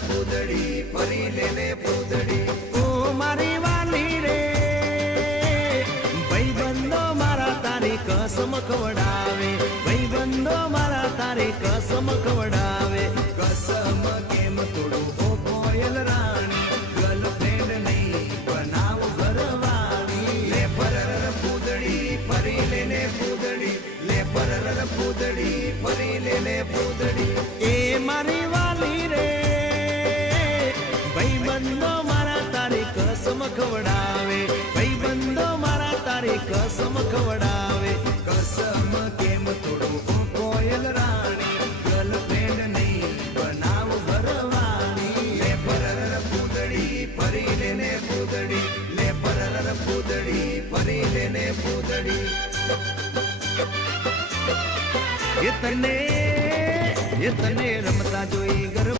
પૂદડી ફરી લેને પૂદડી ઓ મારી વાલી રે ભાઈબંધો મારા તારી કસમ ખવડાવે ભાઈબંધો મારા તારી કસમ ખવડાવે કસમ કેમ તોડું ઓ કોયલ રાણી ગર્લફ્રેન્ડ નહીં બનાવ ઘરવાળી લે પરર પૂદડી ફરી લેને પૂદડી લે પરર પૂદડી ફરી લેને પૂદડી એ મારી વાલી રે ભાઈબંધો મારા તારી કસમ ખવડાવે ભાઈબંધો મારા તારી કસમ ખવડાવે કસમ કેમ તોડું ઓ કોયલ રાણી ગર્લફ્રેન્ડ નહીં બનાવ ઘરવાળી લે પરર પૂદડી ફરી લેને પૂદડી લે પરર પૂદડી ફરી લેને પૂદડી એ તને રમતા જોઈ ગર